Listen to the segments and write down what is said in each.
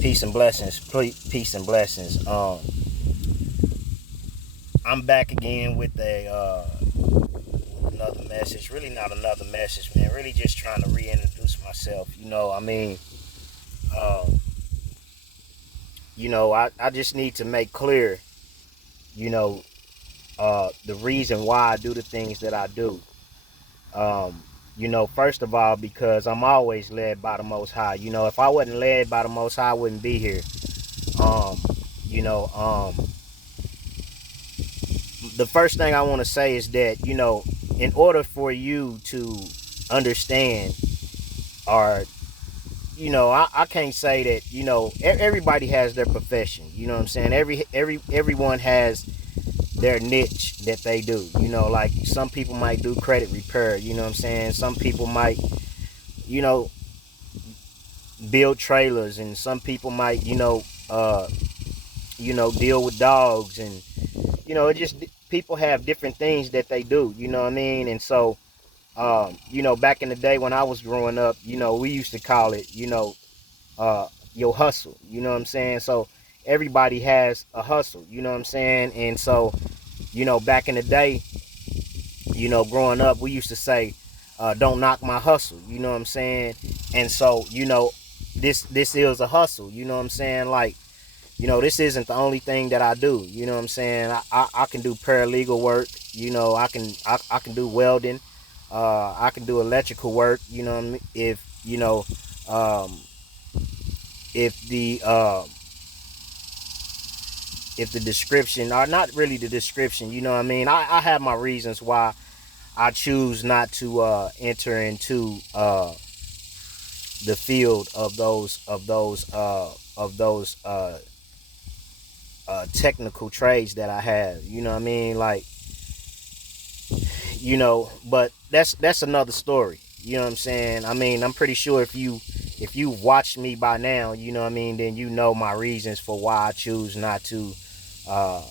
Peace and blessings. Peace and blessings. I'm back again with another message. Really not another message, man. Really just trying to reintroduce myself. Um, I just need to make clear, you know, the reason why I do the things that I do. First of all, because I'm always led by the Most High. If I wasn't led by the Most High, I wouldn't be here. Um, you know, um, the first thing I want to say is that, in order for you to understand, or, I can't say that, everybody has their profession. You know what I'm saying? Everyone has their niche that they do. Like some people might do credit repair. You know what I'm saying? Some people might, you know, build trailers, and some people might, deal with dogs, and it just people have different things that they do. You know what I mean? And so, back in the day when I was growing up, we used to call it, uh, your hustle. You know what I'm saying? So everybody has a hustle. You know what I'm saying? And so, back in the day, growing up, we used to say, "Don't knock my hustle." You know what I'm saying? And so, this is a hustle. You know what I'm saying? Like, this isn't the only thing that I do. You know what I'm saying? I can do paralegal work. I can do welding. I can do electrical work. You know what I mean? Um, if the if the description, or not really the description, you know what I mean? I have my reasons why I choose not to enter into the field of those technical trades that I have. You know what I mean? Like, but that's another story. You know what I'm saying? I mean, I'm pretty sure if you watched me by now, you know what I mean, then you know my reasons for why I choose not to uh,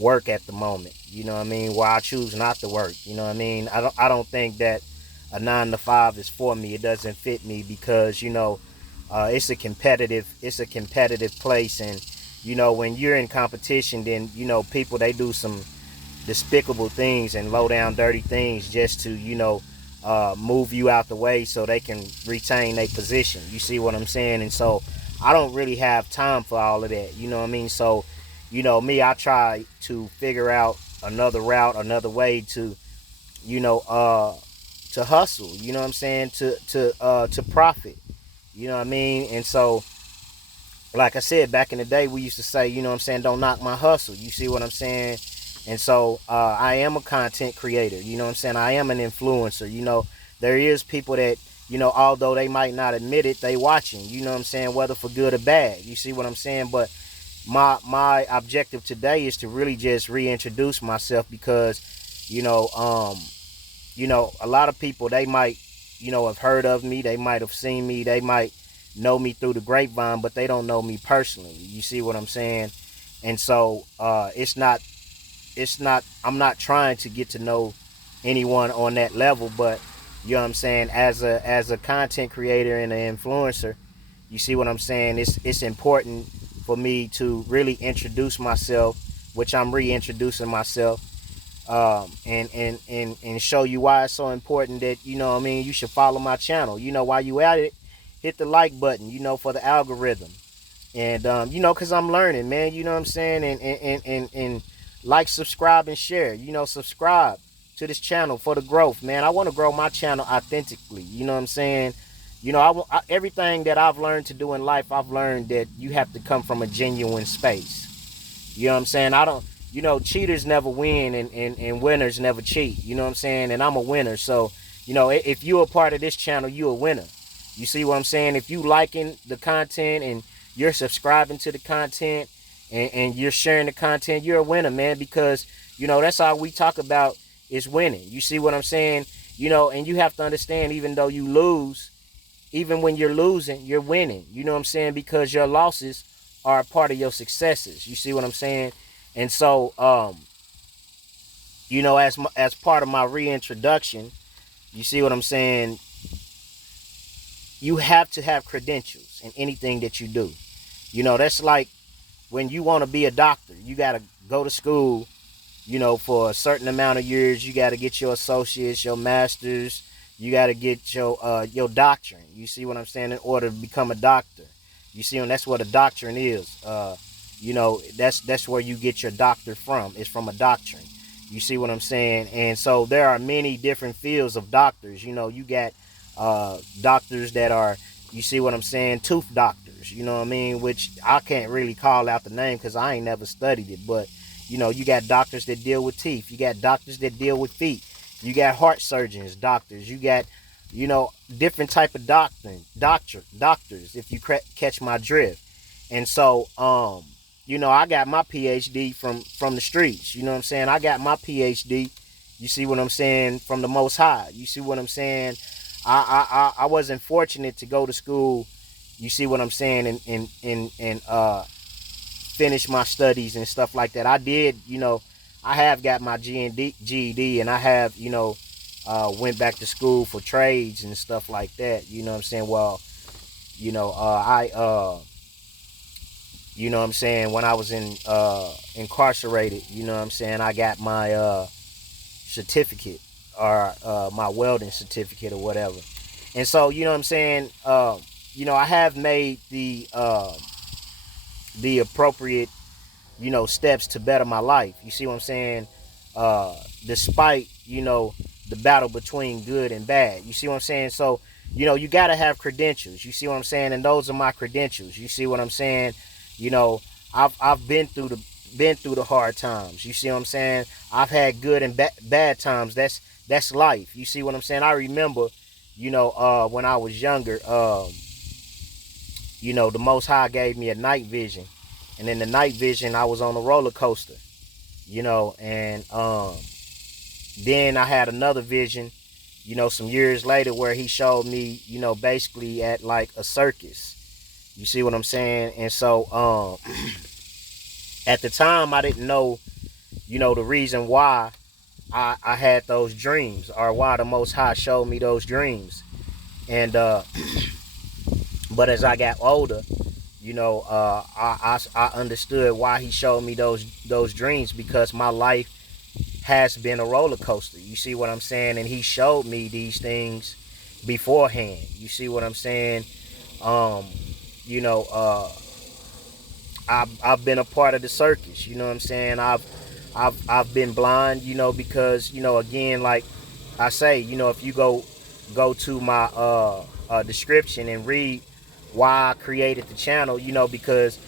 work at the moment. You know what I mean? Why I choose not to work. You know what I mean? I don't think that a 9 to 5 is for me. It doesn't fit me because it's a competitive place, and when you're in competition, then people, they do some despicable things and low down dirty things just to move you out the way so they can retain their position. You see what I'm saying? And so I don't really have time for all of that. You know what I mean? So me, I try to figure out another route, another way to you know uh to hustle. You know what I'm saying? To profit. You know what I mean? And so, like I said, back in the day, we used to say, you know what I'm saying, don't knock my hustle. You see what I'm saying? And so I am a content creator. You know what I'm saying? I am an influencer. There is people that, although they might not admit it, they watching. You know what I'm saying? Whether for good or bad. You see what I'm saying? But my objective today is to really just reintroduce myself because, you know, um, a lot of people, they might, have heard of me. They might have seen me. They might know me through the grapevine, but they don't know me personally. You see what I'm saying? And so it's not I'm not trying to get to know anyone on that level, but you know what I'm saying, as a content creator and an influencer, you see what I'm saying, it's important for me to really introduce myself, which I'm reintroducing myself, and show you why it's so important that, what I mean, you should follow my channel. While you at it, hit the like button, for the algorithm. And because I'm learning, man. You know what I'm saying? And like, subscribe, and share. Subscribe to this channel for the growth, man. I want to grow my channel authentically. You know what I'm saying? Everything that I've learned to do in life, I've learned that you have to come from a genuine space. You know what I'm saying? I don't, cheaters never win, and winners never cheat. You know what I'm saying? And I'm a winner. So, if you're a part of this channel, you're a winner. You see what I'm saying? If you liking the content and you're subscribing to the content, and you're sharing the content, you're a winner, man, because, that's all we talk about is winning. You see what I'm saying? And you have to understand, even though you lose, even when you're losing, you're winning. You know what I'm saying? Because your losses are a part of your successes. You see what I'm saying? And so, as part of my reintroduction, you see what I'm saying? You have to have credentials in anything that you do. That's like when you want to be a doctor, you got to go to school, for a certain amount of years. You got to get your associates, your masters. You got to get your doctrine. You see what I'm saying? In order to become a doctor, you see, and that's what a doctrine is. That's where you get your doctor from. It's from a doctrine. You see what I'm saying? And so there are many different fields of doctors. You got doctors that are, you see what I'm saying, tooth doctors. You know what I mean? Which I can't really call out the name because I ain't never studied it. But you got doctors that deal with teeth. You got doctors that deal with feet. You got heart surgeons, doctors. You got, different type of doctors. If you catch my drift. And so, I got my PhD from the streets. You know what I'm saying? I got my PhD. You see what I'm saying? From the Most High. You see what I'm saying? I wasn't fortunate to go to school. You see what I'm saying? And finish my studies and stuff like that. I did. I have got my GED, and I have, went back to school for trades and stuff like that. You know what I'm saying? Well, I you know what I'm saying, when I was incarcerated, you know what I'm saying, I got my certificate, or my welding certificate or whatever. And so, you know what I'm saying, I have made the appropriate, steps to better my life. You see what I'm saying? Despite, the battle between good and bad. You see what I'm saying? So, you got to have credentials. You see what I'm saying? And those are my credentials. You see what I'm saying? You know, I've been through the hard times. You see what I'm saying? I've had good and bad times. That's life. You see what I'm saying? I remember, when I was younger, the Most High gave me a night vision. And in the night vision, I was on a roller coaster, and then I had another vision, some years later, where he showed me, basically at like a circus. You see what I'm saying? And so at the time, I didn't know, the reason why I had those dreams, or why the Most High showed me those dreams. And but as I got older, I understood why he showed me those dreams, because my life has been a roller coaster. You see what I'm saying? And he showed me these things beforehand. You see what I'm saying? Um, you know, I've been a part of the circus. You know what I'm saying? I've been blind. Because again, like I say, if you go to my description and read why I created the channel, because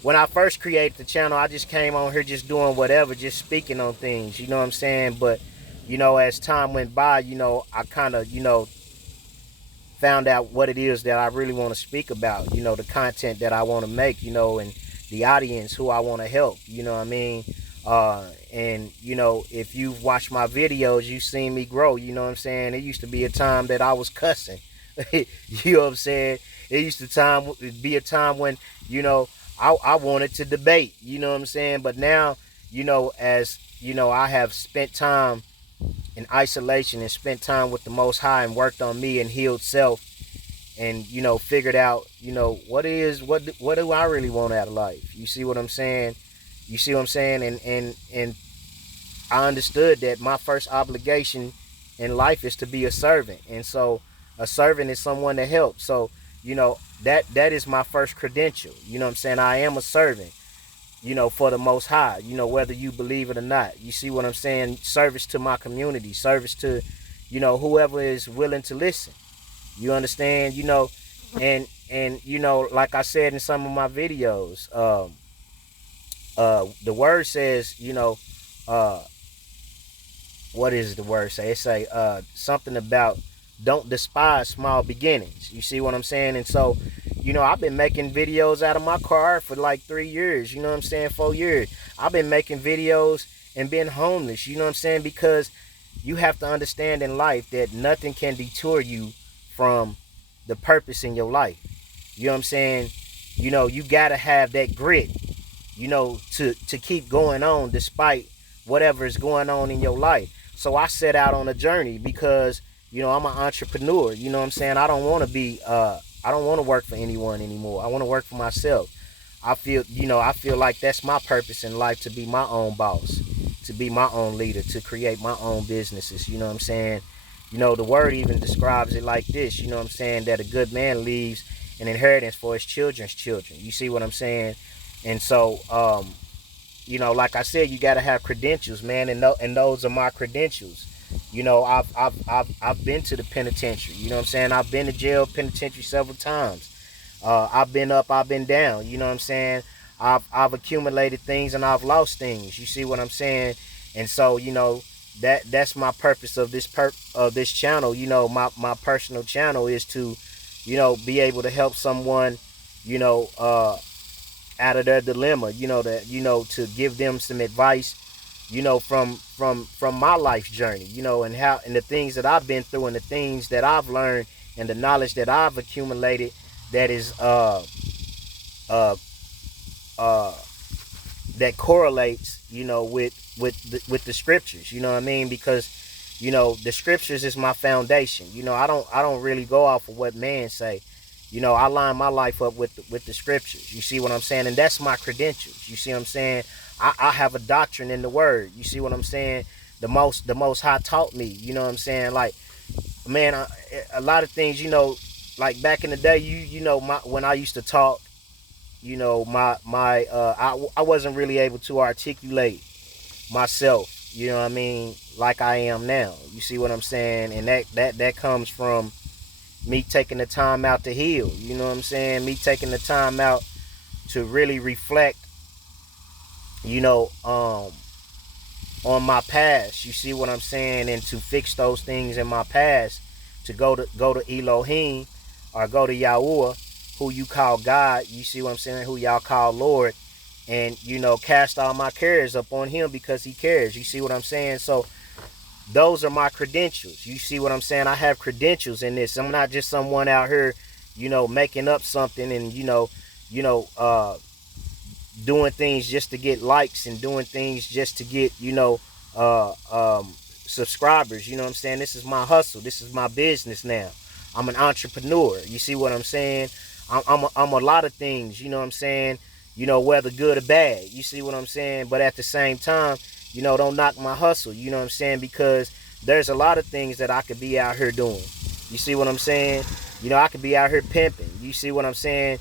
when I first created the channel, I just came on here just doing whatever, just speaking on things, you know what I'm saying? But, as time went by, I kind of, found out what it is that I really want to speak about, the content that I want to make, and the audience who I want to help, you know what I mean? And, if you've watched my videos, you've seen me grow, you know what I'm saying? It used to be a time that I was cussing, you know what I'm saying? It used to be a time when, I wanted to debate, you know what I'm saying? But now, as, I have spent time in isolation and spent time with the Most High and worked on me and healed self, and, figured out, what do I really want out of life? You see what I'm saying? You see what I'm saying? And I understood that my first obligation in life is to be a servant. And so a servant is someone that helps. So, that is my first credential. You know what I'm saying? I am a servant, for the Most High, whether you believe it or not. You see what I'm saying? Service to my community, service to, whoever is willing to listen. You understand? And like I said in some of my videos, the word says, what does the word say? It say something about don't despise small beginnings. You see what I'm saying? And so, I've been making videos out of my car for like 3 years, 4 years. I've been making videos and been homeless, you know what I'm saying? Because you have to understand in life that nothing can detour you from the purpose in your life. You know what I'm saying? You got to have that grit, to keep going on despite whatever is going on in your life. So I set out on a journey because, I'm an entrepreneur. You know what I'm saying? I don't want to work for anyone anymore. I want to work for myself. I feel like that's my purpose in life, to be my own boss, to be my own leader, to create my own businesses. You know what I'm saying? The word even describes it like this, you know what I'm saying, that a good man leaves an inheritance for his children's children. You see what I'm saying? And so, like I said, you got to have credentials, man, and those are my credentials. I've been to the penitentiary. You know what I'm saying? I've been to jail, penitentiary several times. I've been up, I've been down. You know what I'm saying? I've accumulated things and I've lost things. You see what I'm saying? And so, that's my purpose of this channel. My personal channel is to, be able to help someone, you know, uh, out of their dilemma. To give them some advice, from my life's journey. And the things that I've been through and the things that I've learned and the knowledge that I've accumulated that is uh uh that correlates, with the scriptures. You know what I mean? Because the scriptures is my foundation. I don't really go off of what man say. I line my life up with the scriptures. You see what I'm saying? And that's my credentials. You see what I'm saying? I have a doctrine in the word. You see what I'm saying? The most high taught me. You know what I'm saying? Like, man, a lot of things, like back in the day, when I used to talk, I wasn't really able to articulate myself, you know what I mean, like I am now. You see what I'm saying? And that comes from me taking the time out to heal. You know what I'm saying? Me taking the time out to really reflect, you know, um, on my past. You see what I'm saying? And to fix those things in my past, to go to Elohim, or go to Yahuwah, who you call God. You see what I'm saying? Who y'all call Lord, and cast all my cares up on Him because He cares. You see what I'm saying? So those are my credentials. You see what I'm saying? I have credentials in this. I'm not just someone out here, making up something and you know, doing things just to get likes and doing things just to get, uh, um, subscribers. You know what I'm saying? This is my hustle. This is my business now. I'm an entrepreneur. You see what I'm saying? I'm a lot of things. You know what I'm saying? Whether good or bad. You see what I'm saying? But at the same time, don't knock my hustle. You know what I'm saying? Because there's a lot of things that I could be out here doing. You see what I'm saying? I could be out here pimping. You see what I'm saying?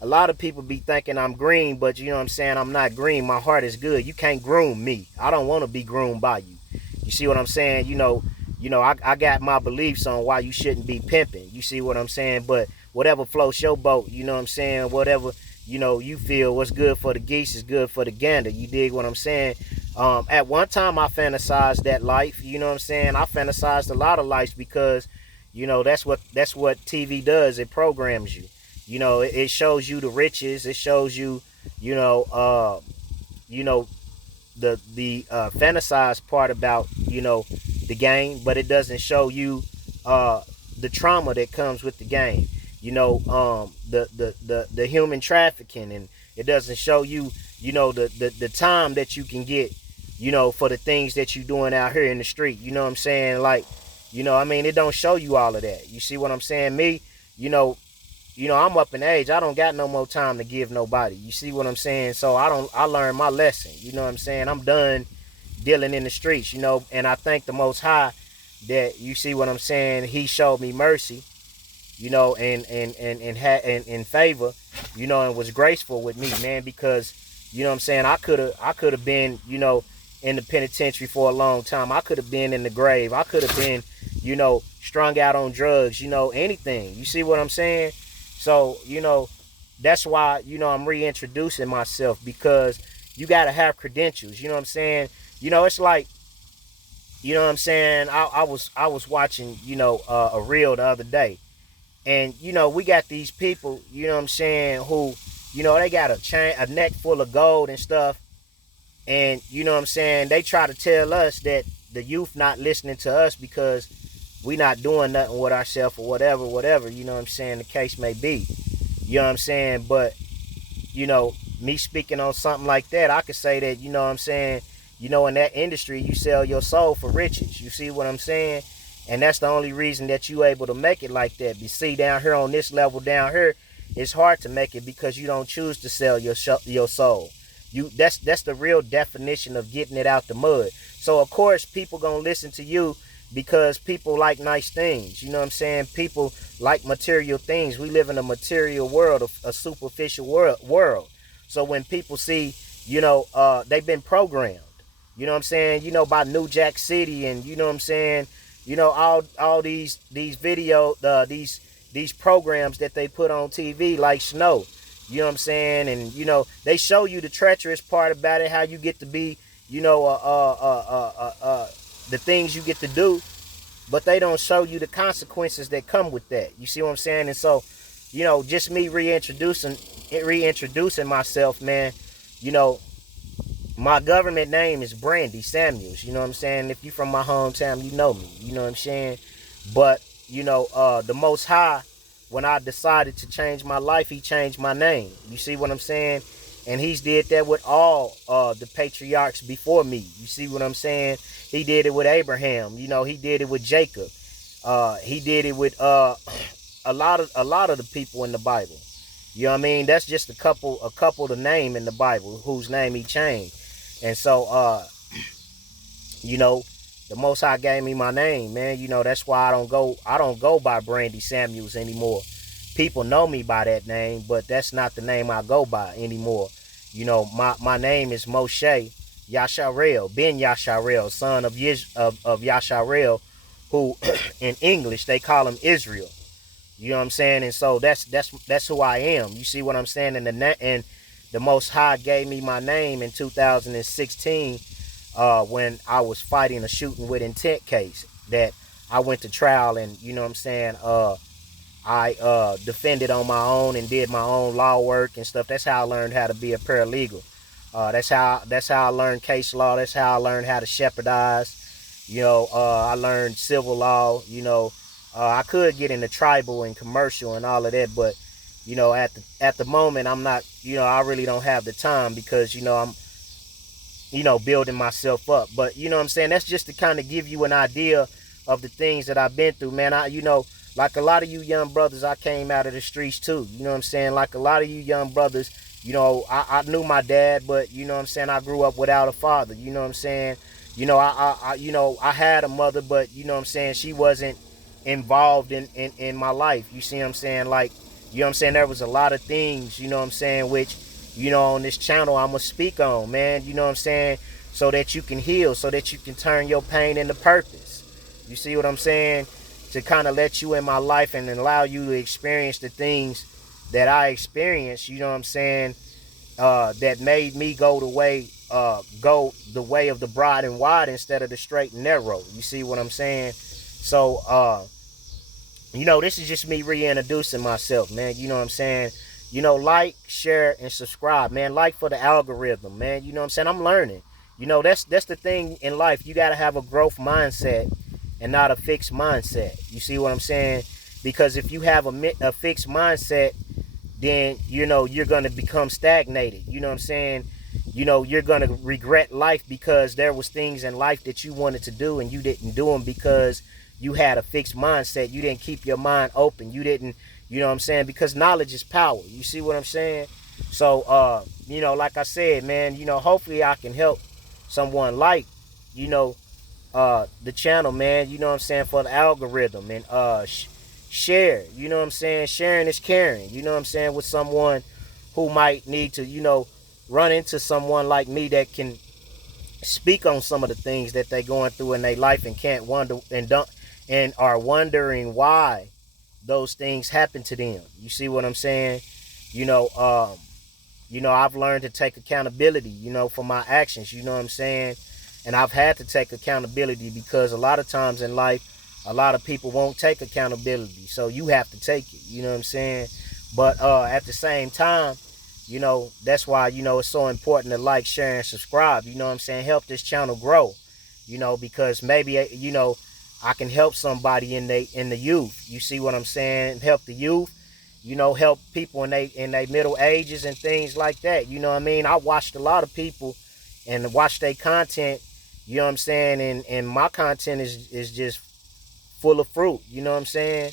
A lot of people be thinking I'm green, but you know what I'm saying? I'm not green. My heart is good. You can't groom me. I don't want to be groomed by you. You see what I'm saying? I got my beliefs on why you shouldn't be pimping. You see what I'm saying? But whatever floats your boat, you know what I'm saying? Whatever, you feel what's good for the geese is good for the gander. You dig what I'm saying? At one time I fantasized that life, you know what I'm saying? I fantasized a lot of lives because, that's what TV does. It programs you. It shows you the riches. It shows you, you know, uh, you know, the fantasized part about the game, but it doesn't show you uh the trauma that comes with the game. The human trafficking, and it doesn't show you the time that you can get for the things that you doing out here in the street. You know what I'm saying? Like, I mean, it don't show you all of that. You see what I'm saying? Me, you know I'm up in age. I don't got no more time to give nobody. You see what I'm saying? So I learned my lesson. You know what I'm saying? I'm done dealing in the streets, and I thank the Most High that, you see what I'm saying, He showed me mercy, and favor, and was graceful with me, man, because, what I'm saying, I could have been, in the penitentiary for a long time. I could have been in the grave. I could have been, strung out on drugs, anything. You see what I'm saying? So, that's why, I'm reintroducing myself, because you got to have credentials. You know what I'm saying? It's like, what I'm saying? I was watching, a reel the other day. And, we got these people, what I'm saying, who, they got a neck full of gold and stuff. And, what I'm saying, they try to tell us that the youth not listening to us because we not doing nothing with ourselves, or whatever, what I'm saying, the case may be. You know what I'm saying? But, me speaking on something like that, I could say that, what I'm saying, in that industry, you sell your soul for riches. You see what I'm saying? And that's the only reason that you able to make it like that. You see, down here on this level down here, it's hard to make it because you don't choose to sell your soul. That's the real definition of getting it out the mud. So of course people gonna listen to you because people like nice things. You know what I'm saying? People like material things. We live in a material world, a superficial world. So when people see, they've been programmed. You know what I'm saying? By New Jack City, and you know what I'm saying. All these video these programs that they put on TV like Snow. You know what I'm saying? And they show you the treacherous part about it, how you get to be, the things you get to do, but they don't show you the consequences that come with that. You see what I'm saying? And so, just me reintroducing myself, man. You know, my government name is Brandy Samuels. You know what I'm saying? If you from my hometown, you know me. You know what I'm saying? But, the Most High, when I decided to change my life, he changed my name. You see what I'm saying? And he's did that with all the patriarchs before me. You see what I'm saying? He did it with Abraham. He did it with Jacob. He did it with a lot of the people in the Bible. You know what I mean? That's just a couple to name in the Bible whose name he changed. And so, the Most High gave me my name, man. That's why I don't go by Brandy Samuels anymore. People know me by that name, but that's not the name I go by anymore. My name is Moshe Yasharel, Ben Yasharel, son of Yasharel, who in English they call him Israel. You know what I'm saying? And so that's who I am. You see what I'm saying? And the Most High gave me my name in 2016 when I was fighting a shooting with intent case that I went to trial, and you know what I'm saying? I defended on my own and did my own law work and stuff. That's how I learned how to be a paralegal. That's how I learned case law. That's how I learned how to shepherdize. I learned civil law. I could get into tribal and commercial and all of that, but at the moment I'm not. I really don't have the time because I'm building myself up. But you know what I'm saying? That's just to kind of give you an idea of the things that I've been through, man. Like a lot of you young brothers, I came out of the streets too. You know what I'm saying? Like a lot of you young brothers, I knew my dad, but you know what I'm saying, I grew up without a father. You know what I'm saying? I had a mother, but you know what I'm saying, she wasn't involved in my life. You see what I'm saying? Like, you know what I'm saying, there was a lot of things, you know what I'm saying, which, on this channel I'm gonna speak on, man. You know what I'm saying? So that you can heal, so that you can turn your pain into purpose. You see what I'm saying? To kind of let you in my life and allow you to experience the things that I experienced, you know what I'm saying, that made me go the way of the broad and wide instead of the straight and narrow. You see what I'm saying? So, this is just me reintroducing myself, man. You know what I'm saying? Like, share, and subscribe, man. Like for the algorithm, man. You know what I'm saying? I'm learning. That's the thing in life. You got to have a growth mindset and not a fixed mindset. You see what I'm saying? Because if you have a fixed mindset, then, you're going to become stagnated. You know what I'm saying? You're going to regret life because there was things in life that you wanted to do and you didn't do them because you had a fixed mindset. You didn't keep your mind open. You didn't, you know what I'm saying? Because knowledge is power. You see what I'm saying? So, like I said, man, hopefully I can help someone like, the channel, man, you know what I'm saying, for the algorithm, and share, you know what I'm saying, sharing is caring, you know what I'm saying, with someone who might need to, run into someone like me that can speak on some of the things that they're going through in their life and can't wonder and don't and are wondering why those things happen to them. You see what I'm saying? I've learned to take accountability, for my actions, you know what I'm saying? And I've had to take accountability because a lot of times in life, a lot of people won't take accountability. So you have to take it, you know what I'm saying? But at the same time, that's why, it's so important to like, share, and subscribe, you know what I'm saying? Help this channel grow, because maybe, I can help somebody in the youth. You see what I'm saying? Help the youth, help people in they middle ages and things like that. You know what I mean? I watched a lot of people and watched their content, you know what I'm saying? And my content is just full of fruit, you know what I'm saying?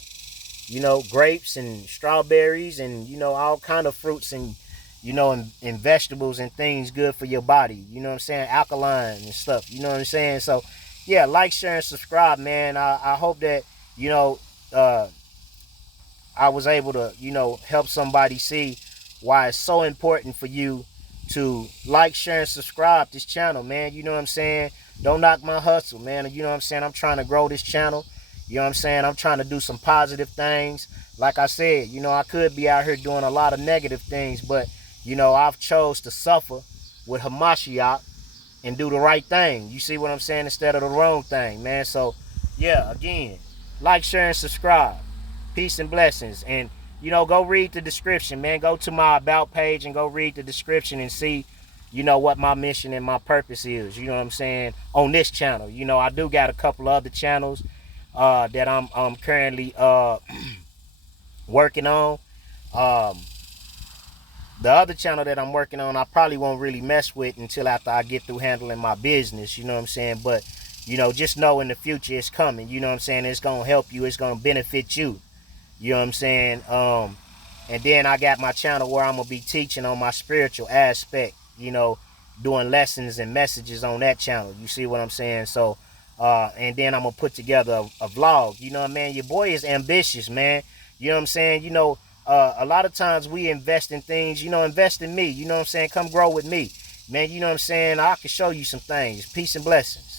grapes and strawberries and, all kind of fruits and, and vegetables and things good for your body. You know what I'm saying? Alkaline and stuff. You know what I'm saying? So, yeah, like, share, and subscribe, man. I hope that, you know, uh, I was able to, help somebody see why it's so important for you to like, share, and subscribe this channel, man. You know what I'm saying? Don't knock my hustle, man. You know what I'm saying? I'm trying to grow this channel. You know what I'm saying? I'm trying to do some positive things. Like I said, I could be out here doing a lot of negative things, but, I've chose to suffer with Hamashiach and do the right thing. You see what I'm saying? Instead of the wrong thing, man. So, yeah, again, like, share, and subscribe. Peace and blessings. And, go read the description, man. Go to my About page and go read the description and see, what my mission and my purpose is. You know what I'm saying? On this channel. I do got a couple other channels that I'm currently working on. Um, the other channel that I'm working on, I probably won't really mess with until after I get through handling my business. You know what I'm saying? But, just know in the future it's coming. You know what I'm saying? It's going to help you. It's going to benefit you. You know what I'm saying? And then I got my channel where I'm going to be teaching on my spiritual aspect, doing lessons and messages on that channel. You see what I'm saying? So, and then I'm going to put together a vlog. You know what I mean? Your boy is ambitious, man. You know what I'm saying? A lot of times we invest in things, invest in me. You know what I'm saying? Come grow with me. Man, you know what I'm saying? I can show you some things. Peace and blessings.